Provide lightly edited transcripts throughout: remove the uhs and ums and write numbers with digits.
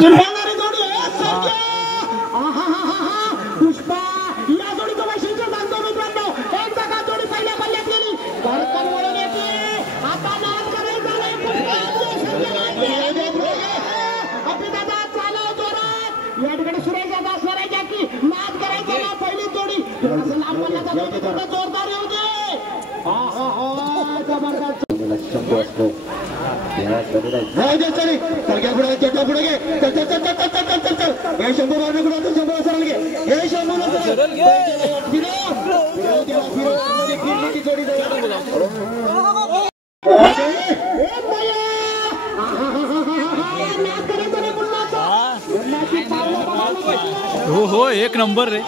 निर्मळणारी जोडी पुष्पा या जोडीचं वैशिष्ट्य सांगतो मित्रांनो. एक जागा जोडी पहिल्या पल्ल्यात गेली धडकन वळून येते. आता नाद करायचा नाही अभिदादा चालव जोरात. या ठिकाणी सुरेश दादा स्वराज्या की नाद करायचा ना पहिली जोडी असं लांब पल्ल्याचा जोडी जोरदार येऊ दे. जबरदस्त शंभू असतो चटला पुढे घे हे शंभू मारणे कुठे शंभू सरळ घे हे शंभू सरळ घे जोडी हो हो एक नंबर रे.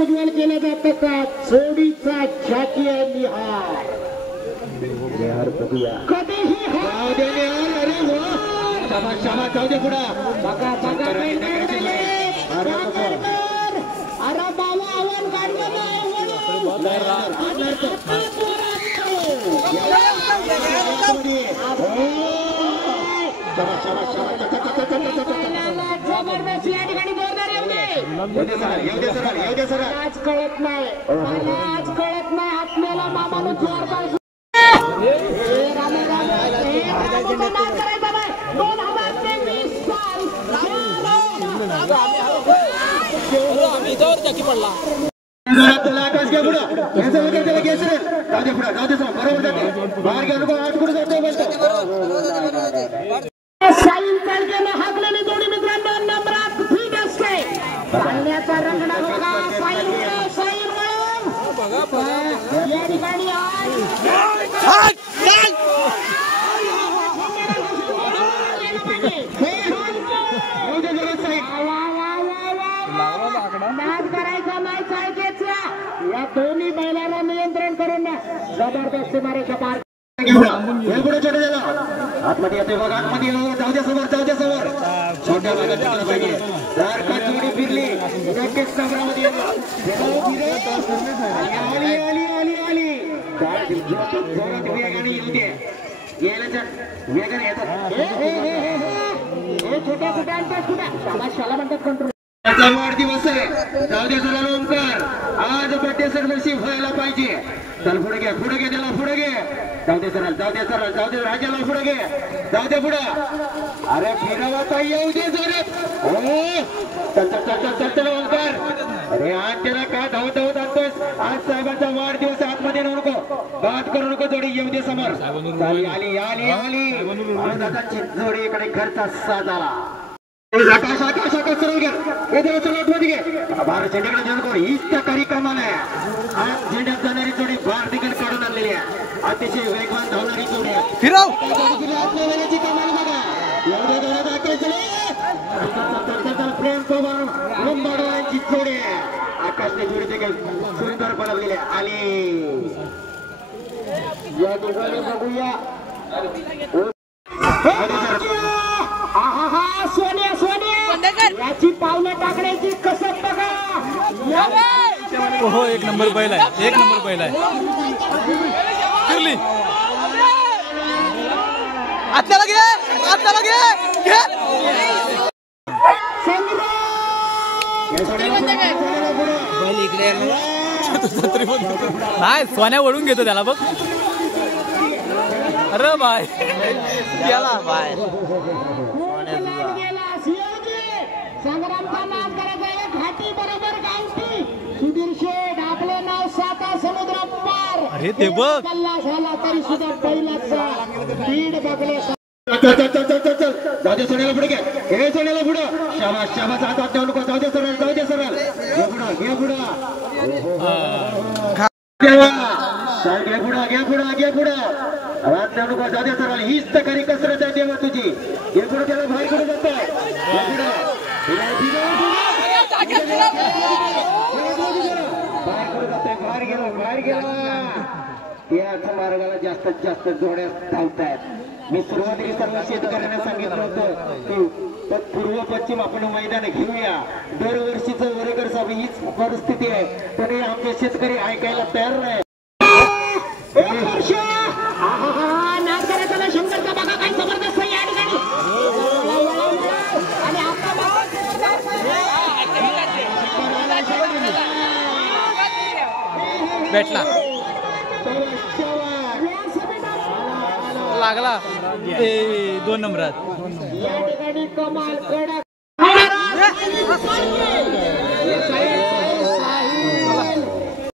उज्ज्वल केलं जातं का जोडीचा झाकी आहे निहार बघूया कधीही अरे वा क्षमा जाऊ दे पुढा बघा अरे बाबा आव्हान काढलं जबरदस्त या ठिकाणी जोरदार येऊ दे सर आज कळत नाही आपल्याला मामानं जोरदार 2023 साल आम्ही इथं जाकी पडला आकाश घ्या पुढं त्याला घे सर जाऊ दे पुढं बरोबर जाते बाहेर घ्या नको आज पुढे जातो साईन चालकेनं हाकलेली जोडी मित्रांनो नंबरात फिट असते चालण्याचा रंगडा बघा साईन या ठिकाणी नाद करायचा नाही चालकेचा या दोन्ही बैलांना नियंत्रण करून जबरदस्त मारेच्या पार आतमध्ये येते बघ आतमध्ये जाऊ द्या समोर छोट्या भागात पाहिजे जर का जोडी फिरली नक्कीच संग्रामध्ये आली वेगाने येऊ दे वेगाने येतात छोट्या शाला म्हणतात कंट्रोल वाढदिवस आहे जाऊ दे तुला ओंकार आज बड्डे सेलिब्रेशन व्हायला पाहिजे. चल पुढे घे त्याला पुढे घे जाऊ दे राजाला पुढे घे जाऊ दे पुढे अरे फिरवता येऊ दे जोरात चल ओंकार अरे आज त्याला का धावत आणतोस आज साहेबांचा वाढदिवस आतमध्ये येऊ नको बात करू नको जोडी येऊ दे समोर आली दादाची जोडी इकडे घरचा साजाला आकाश सरळ घे भारत झेंड्याकडे जाणको हीच त्या कार्यक्रमाला आहे. आज झेंड्यात जाणारी जोडी बार तिकडे काढून आणलेली आहे अतिशय वेगवान धावणारी जोडी आहे फिरव कमाल बघा एवढ्या जोरात प्रेम पवार लोंबाडवांची जोडी आहे. आकाशने जोडी देखील सुंदर बनवलेली आहे आली या ठिकाणी बघूया सोनिया याची पावलं टाकण्याची कसब बघा हो एक नंबर बैल आहे फिरली आतल्याला घे नाही सोन्या वळून घेतो त्याला बघ अरे बाय गेला बाय संग्रामचा नाद करायचा एक घाटी बरोबर गावठी सुधीर शेठ आपले नाव 7 समुद्र पार अरे ते बघ कल्ला झाला तरी सुद्धा पहिलाचा दीड बगले जाऊ दे सोन्याला पुढे घे हे सोन्याला पुढे शाबास हातात देऊ नको जाऊ दे सरळ घे पुढे हात देऊ नको जाऊ दे सरळ हीच तर खरी कसरत आहे देवा तुझी हे पुढे त्याला बाहेर कुठे जातोय बाहेर गेला याच मार्गाला जास्तीत जास्त जोड्या धावतायत मी सुरुवातीला सर्व शेतकऱ्यांना सांगितलं होतं की पूर्व पश्चिम आपण मैदान घेऊया. दरवर्षीचं वरेकर साहेब हीच परिस्थिती आहे, पण आमचे शेतकरी ऐकायला तयार नाही. शंकरचा बघा काय जबरदस्त या ठिकाणी भेटला लागला 2 नंबरात. या ठिकाणी कमाल कडक